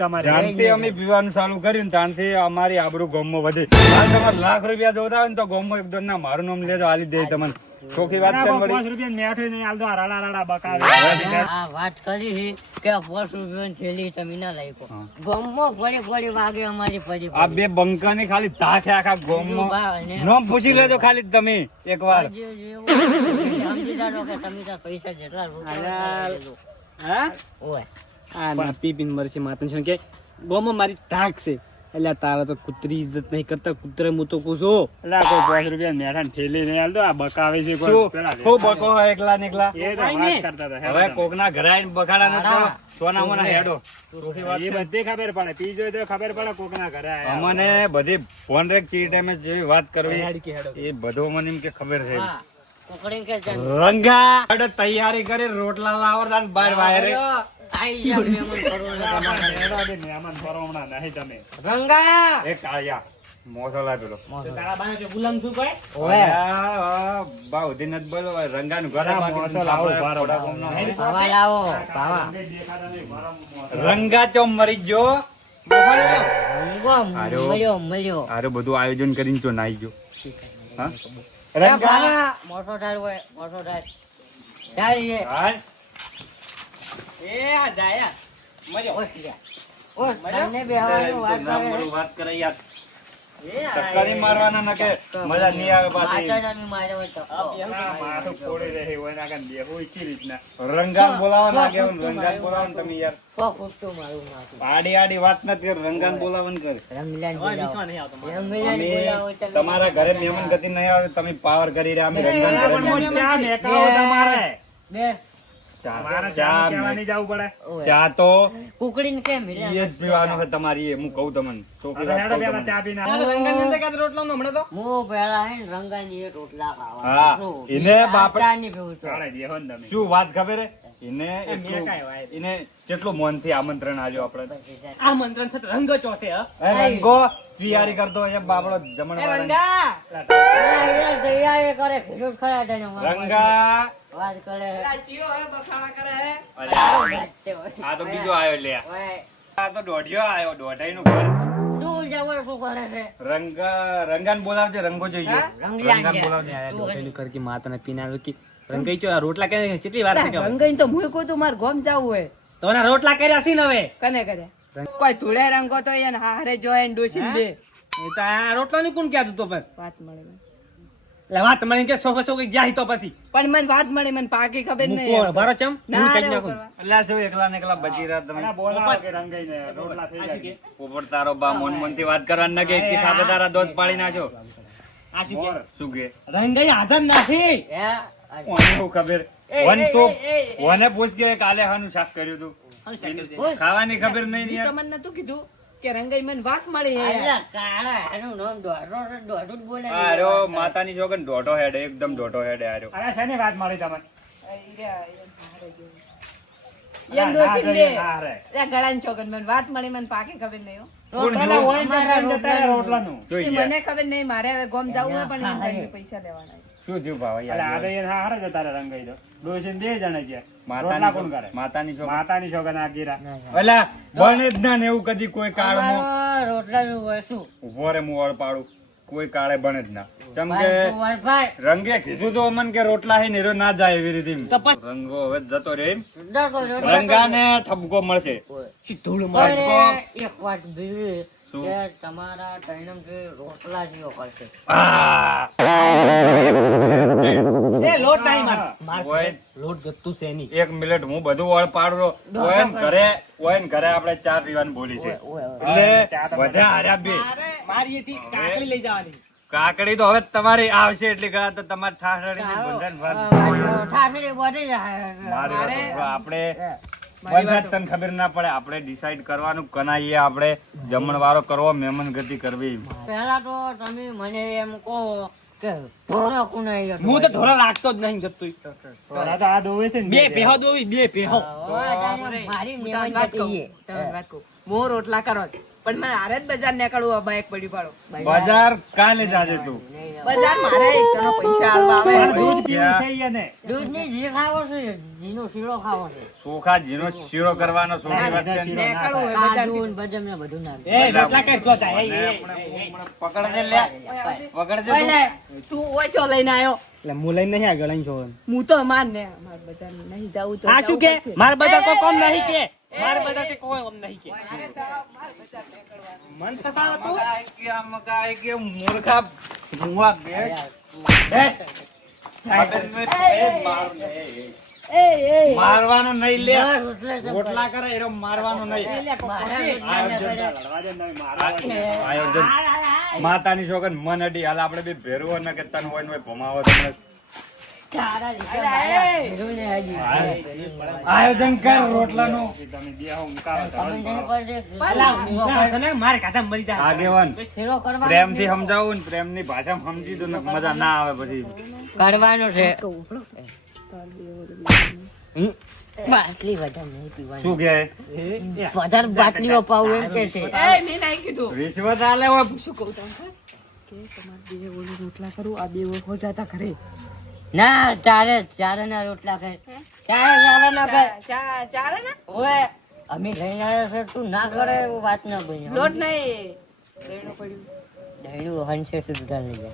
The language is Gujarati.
જાણથી અમે પીવાનું ચાલુ કર્યું ત્યાંથી અમારી આબરૂ ગામમાં વધે. તમારે લાખ રૂપિયા જોતા હોય ને તો ગામમાં એકદમ ના મારું નામ લેજો આલી દે તમને. ચોખ્ખી વાત છે. ₹5 મેઠું નહીં આલતો, રાડા બકાવે. આ વાત કરી કે ₹5 થેલી તમે ના લાયકો ગમમાં પડી વાગે અમારી પડી આ બે બંકાની ખાલી ધાખે આખા ગામમાં નામ પૂછી લેજો ખાલી તમે એકવાર. સમજી જાડો કે તમે તાર પૈસા જેટલા હા ઓય આ ના પીપીન મરસી માતન છે કે ગોમાં મારી ધાક છે એટલે તારા તો કૂતરી ઇજ્જત નહીં કરતા કૂતરે હું તો પૂછો એટલે કોઈ ₹5 મેઠા થેલી નહીં આલતો, આ બકાવે છે કોઈ. શું પેલા શું બકો હોય એકલા ને એકલા? એ તો વાત કરતા હતા. હવે કોકના ઘરે આવીને બખાડા ન કરો. સોના મોના હેડો. ચોખ્ખી વાત એ છે. બધી ખબર પડે, પીજો તો ખબર પડે કોકના ઘરે આયા. અમને બધી ફોન રેક ચી ટાઈમે જેવી વાત કરવી હેડકી હેડો એ બધું મને એમ કે ખબર છે. હા કોકડીન કે જાન રંગા અડે તૈયારી કરી રોટલા લાવતા ને બાર વાયરે આઈ જા મહેમાન કરોડા હેડો દે, મહેમાન કરો હમણાં નહીં તમે. રંગા એક આયા મોસો લાવેલો. તારા બાને કે ગુલામ શું કહે ઓય બા ઉધી નથી બોલો રંગાનું ઘરે હા, બાકી મોસો લાવો, આપણે બારો, થોડા કોમનો હોય. પાવા લાવો પાવા દેખાતા નહીં, મારા રંગા ચો મરી ગયો. રંગો મળ્યો આરે બધું આયોજન કરીને ચો નાઈ ગયો. હા એ રંગા પાવા મોટો ઢાળ હોય મોટો ઢાળ ઢાળી છે હાલ. એ આ જાયા મર્યો ઓય તમને બેહવાનું વાત ના કરે મળું વાત કરે યાર. એ ટક્કરી મારવાના ન કે મજા નહીં આવે પાછી. માચા તમે માર્યો હોય તો માથું ફોડી રહે હોય ના કાન બેહું ઈ રીતના. રંગાન બોલાવવાના આગેવાન રંગાન બોલાવવાનું તમે યાર. તો કુસ્તું મારું માથું આડી આડી વાત નથી કર રંગાન બોલાવવાનું કર. રંગલાન ઓય બોલાવો વિશ્વા નહીં આવતો મારે. રંગલાન અમે બોલાવો તમે તમારા ઘરે મહેમાન ગતિ નહીં આવે તમે પાવર કરી રહ્યા અમે રંગાન ઘરે મહેમાન. ચા મેકાવો તમારે. બે મારા ચા ચા કહેવા નહીં જાવું પડે. ઓય ચા તો કુકડીને કેમ એ જ પીવાનું છે તમારી. એ હું કહું તમને ચોખ્ખી હવે વાત હેડો કહું પેલા તમને. ચા પીને તારા આવો. રંગાની અંદર કાંઈ રોટલો નો હમણાં તો હું પેલા હે ને રંગાની એક રોટલા હા, ખાવા એને બાપ- ચાની પીવું છું ચાલે બેહો ને તમે. શું વાત ખબર હે એને એટલું મેકાય વાય. એને કેટલું મનથી આમંત્રણ આલ્યો આપણે. આ મંત્રણ છે તો રંગ ચોસે હ એ રંગો તૈયારી કરતો હોય બાબડો એ જમણવાર. રંગા તૈયારી કરે ખીરું ખરા તને રંગા વાત કરે અરે આ તો બીજો આયો લે. ઓય આ તો દોઢિયો આયો દોઢાઈનું ઘર. તું જવો શું કરે છે રંગાન બોલાવજે રંગો જોઈએ. રંગલાન રંગાન છે. બોલાવજે. પેલું કર કે માતાને પીના કે રંગાઈ ચો આ રોટલા કે કેટલી વાર છે કે રંગાઈ તો મુય કોઈ તો માર ગોમ જાવું હોય તો ના રોટલા કર્યા છે ને હવે કને કર્યા કોઈ ધૂળે રંગો તો એને હારે જોય ને ડોસી બે એ તો આ રોટલા ની કોણ કહેતું તો પણ વાત મળે મને. એટલે વાત મને કે સોફા સોફા જાય તો પછી પણ મને વાત મળે મને પાકી ખબર હું નહીં કોણ ભારો ચમ ના હું રે કરી એવું નાખું કરવા. એટલે આ શું એકલા ને એકલા બચી રહ્યા તમે. અલા બોલાવો કે રંગાઈને રોટલા થઈ આ શું કે જાય. પોપટ તારો બા મોન મોનથી વાત કરવાની ન કે એકી થાપે તારા દોધ પાડી નાખો. આ શું કે શું કે રંગાઈ હાજર નથી હે કોને શું ખબર એ, વન તો એ, એ, એ. વને પૂછ કે કાલે હાનું શાક કર્યું તું. હું શાક કર્યું ઓય, ખાવાની ખબર નહીં ને ઈ યાર. તો મને નતું કીધું કે રંગાઈ મને વાત મળી હે યાર. અલા, કાળા, એનું નામ દોઢું જ બોલે. આર્યો માતાની જોગન દોઢો હેડે એકદમ દોઢો હેડે આર્યો. અરે શેની વાત મળી તમને? એમ ડોસી ને બે ના રે. એ ગળાની છોકરી મને વાત મળી મને પાકી ખબર નહીં હો. રોટલા હોય ને તો જતા રહે રોટલાનું. જોઈ એ ગયા. મને ખબર નહીં મારે હવે ગોમ જવું હોય પણ એમ કઈ પૈસા લેવાના શું થયું ભાવા અલા, આ તો યાર? એ હારે જતા રહે રંગાઈ તો. ડોશીને બે જણા છે. રોટલા કોણ કરે? માતાની છોકરી માતાની છોકરા ના ગીરા. અલા બને જ ના ને એવું કદી કોઈ કાળમાં અમારો રોટલાનું હોય શું? ઉભો રે મુવાળ પાડું કોઈ કાળે બને જ ના. ચમ કે વાઈફાઈ. રંગે કીધું તો અમન કે રોટલા હે ને ના જાય એવી રીતે એમ. તો પછી રંગો હવે જતો રે એમ. દસો રોટલા રંગાને ઠપકો મળશે. ધૂળ પણ એક વાત બીજી શું? કે તમારા ત્રણમથી રોટલા જેવો કરશે. આ! એ લોટ ટાઈમ માર ઓય, લોટ ગત્તુ છે ની એક મિનિટ હું બધું વળ પાડું. ઓય ઘરે આપણે ચા પીવાની બોલી છે. એટલે બધા હાર્યા બે. મારીએથી કાકડી લઈ જવાની કાકડી તો હવે તમારી આવશે એટલી ઘણા તો તમારે ઠાઠડીને બંધન વાત. ઠાસડી બધી જાય. મારી વાત તો આપણે બધા જ તને ખબર ના પડે આપણે ડિસાઈડ કરવાનું કનાઈએ આપણે જમણવારો કરવો મહેમાન ગતિ કરવી. પહેલા તો તમે મને એમ કહો કે ઢોરો કુનાઈ ગયો. હું તો ઢોરા રાખતો જ નહીં ગત્તુ પેલા તો આ દોવે છે ને બે પેહો દોવી બે પેહો મારી હું તમને વાત કહું તમને વાત કહું હું રોટલા કરો જ. પણ મને હારે જ બજાર નીકળવું બાઈક પડ્યું પાડો બજાર કાલે જાજે તું. બજાર મારે એક જણો પૈસા આલવા આવે મારે દૂધ પીવું છે ઈને. દૂધની ઘી ખાવો છે, ઘીનો શીરો ખાવો છે. ચોખા જીનો શીરો કરવાનો સોની વાત છે ને. નીકળવું હોય બજાર કાજુ ને બદામ ને બધું નાખે. એ રોટલા કઈ જો તા, પકડજે લે પકડજે તું. ઓલે, તું ઓછો લઈને આવ્યો એટલે હું લઈને નહીં આગળ અહીં જોવાનું. હું તો માર ને માર બજાર નહીં જાવું તો આ શું કે માર બધા કોઈ કોમ નહીં કે માર બધા કે કોઈ કોમ નહીં કે મન ફસાવો તું મકાઈ કે મૂર્ખા મુવા બેસ બેસ મારવાનું નહીં લે રોટલા કરે એરો મારવાનું નહીં આયોજન માતાની છોકન મન અડી હાલ આપણે બી ભેરવો ન કે તન હોય ને હોય ભમાવો તમને ચારા લીધે મારા ભીરું ને હજી. આયોજન કર રોટલાનું તમે બેહો, હું કામ તમે જઈને પડશે. તને માર કાઢા મરી જા આગેવાન શીરો કરવાનો પ્રેમથી સમજાવું ને પ્રેમની ભાષામાં સમજી દો ને મજા ના આવે પછી કરવાનો છે. બાટલી વધારે નહીં પીવાની. શું કહે વધારે બાટલીઓ પાવું એમ કે છે. એ મેં નહીં કીધું રિશ્વત આલે હોય શું કહું તમને કે તમારે બે ઓલું રોટલા કરું આ બે હો જાતા ઘરે ના ચારે ના રોટલા ખાય. ચારે ના ખાય. ચારે ને ઓએ અમે લઈને આવ્યા છે, તું ના કરે એવું વાત ના બની. લોટ નહીં દેણું પડ્યું દહીણું હંસે સુધી લઈ જાય.